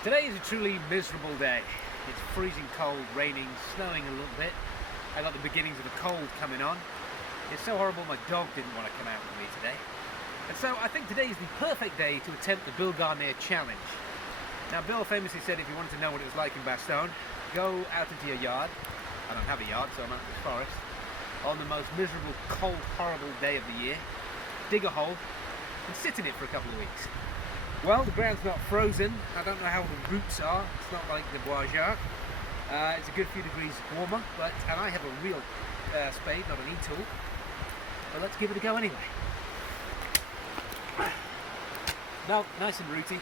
Today is a truly miserable day. It's freezing cold, raining, snowing a little bit. I got the beginnings of a cold coming on. It's so horrible my dog didn't want to come out with me today. And so I think today is the perfect day to attempt the Guarnere challenge. Now Bill famously said if you wanted to know what it was like in Bastogne, go out into your yard. I don't have a yard, so I'm out in the forest. On the most miserable, cold, horrible day of the year, dig a hole and sit in it for a couple of weeks. Well, the ground's not frozen. I don't know how the roots are. It's not like the Bois Jacques. It's a good few degrees warmer, and I have a real spade, not an e-tool. But let's give it a go anyway. No, nice and rooty.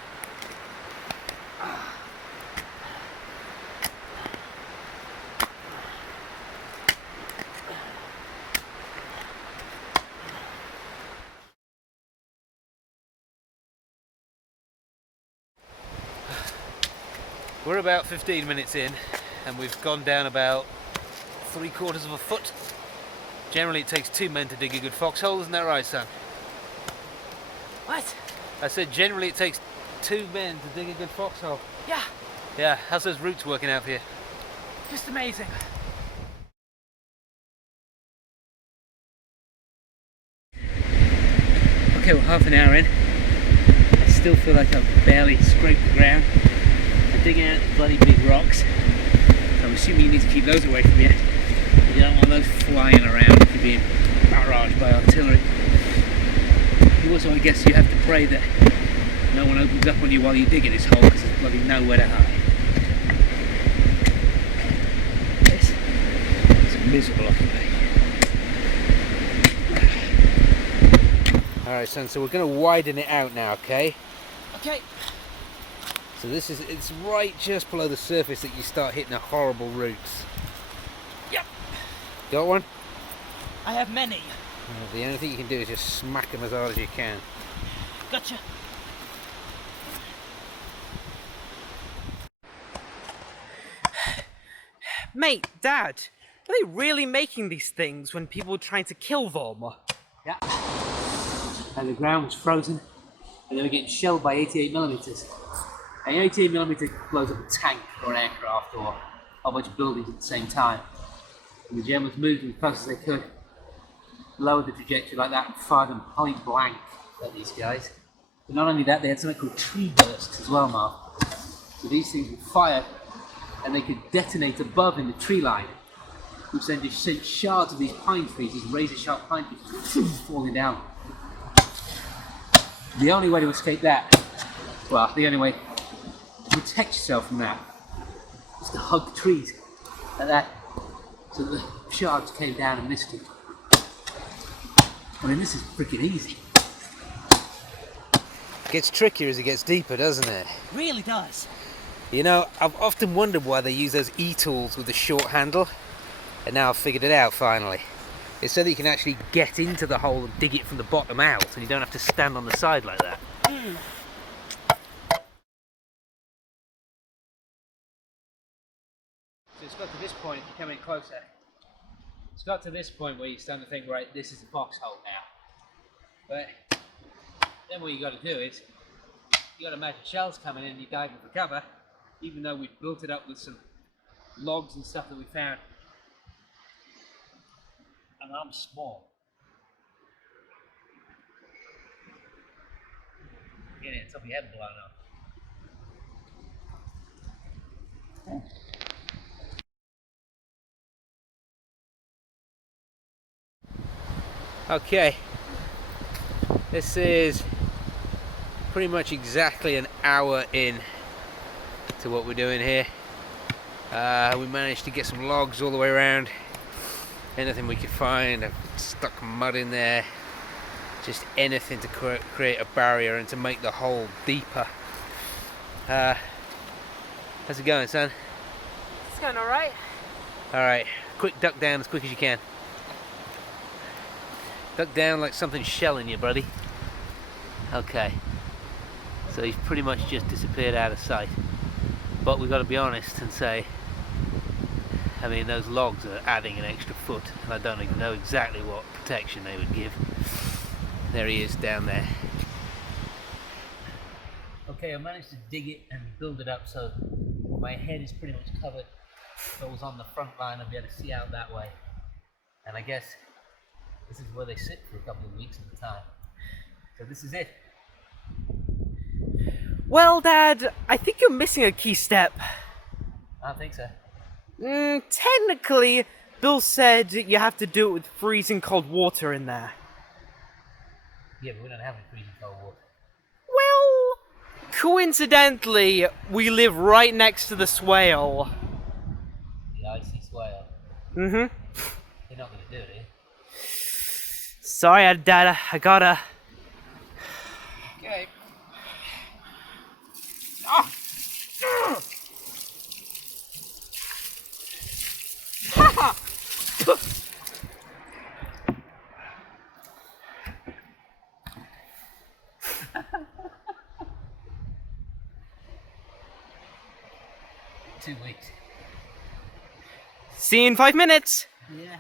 We're about 15 minutes in and we've gone down about 3/4 of a foot. Generally it takes 2 men to dig a good foxhole, isn't that right, son? What? I said generally it takes 2 men to dig a good foxhole. Yeah. Yeah, how's those roots working out for you? Just amazing. Okay, well, half an hour in. I still feel like I've barely scraped the ground. I'm digging out bloody big rocks. I'm assuming you need to keep those away from you. You don't want those flying around if you're being barraged by artillery. Also, I guess you have to pray that no one opens up on you while you're digging this hole, because there's bloody nowhere to hide. It's a miserable occupation. Alright, son, so we're going to widen it out now, okay? Okay. So it's right just below the surface that you start hitting the horrible roots. Yep. Got one? I have many. The only thing you can do is just smack them as hard as you can. Gotcha. Mate, Dad, are they really making these things when people are trying to kill them? Yeah. And the ground was frozen, and they were getting shelled by 88mm. An 88mm blows up a tank or an aircraft or a whole bunch of buildings at the same time. And the Germans moved as close as they could, lowered the trajectory like that, and fired them point blank at these guys. But not only that, they had something called tree bursts as well, Marv. So these things would fire, and they could detonate above in the tree line, which then just sent shards of these pine trees, these razor-sharp pine trees, falling down. The only way to escape that, well, the only way to protect yourself from that, is to hug trees like that, so that the shards came down and missed you. I mean, this is freaking easy. It gets trickier as it gets deeper, doesn't it? Really does. You know, I've often wondered why they use those e-tools with the short handle, and now I've figured it out finally. It's so that you can actually get into the hole and dig it from the bottom out, and you don't have to stand on the side like that. So it's got to this point, if you come in closer, it's got to this point where you're starting to think, right, this is a foxhole now. But then what you got to do is, you got to imagine shells coming in and you're diving for cover, even though we've built it up with some logs and stuff that we found. And I'm small. Get it, top of your head blown up. Okay, this is pretty much exactly an hour in to what we're doing here. We managed to get some logs all the way around, anything we could find. I've stuck mud in there, just anything to create a barrier and to make the hole deeper. How's it going, son? It's going alright. Alright, quick duck down as quick as you can. Duck down like something's shelling you, buddy. Okay. So he's pretty much just disappeared out of sight. But we've got to be honest and say, I mean, those logs are adding an extra foot, and I don't even know exactly what protection they would give. There he is down there. Okay, I managed to dig it and build it up so my head is pretty much covered. If I was on the front line, I'd be able to see out that way. And I guess this is where they sit for a couple of weeks at a time. So this is it. Well, Dad, I think you're missing a key step. I don't think so. Technically, Bill said you have to do it with freezing cold water in there. Yeah, but we don't have any freezing cold water. Well, coincidentally, we live right next to the swale. The icy swale. Mm-hmm. You're not going to do it, are you? Sorry, Dad, I gotta... Okay. Ah! 2 weeks. See you in 5 minutes. Yeah.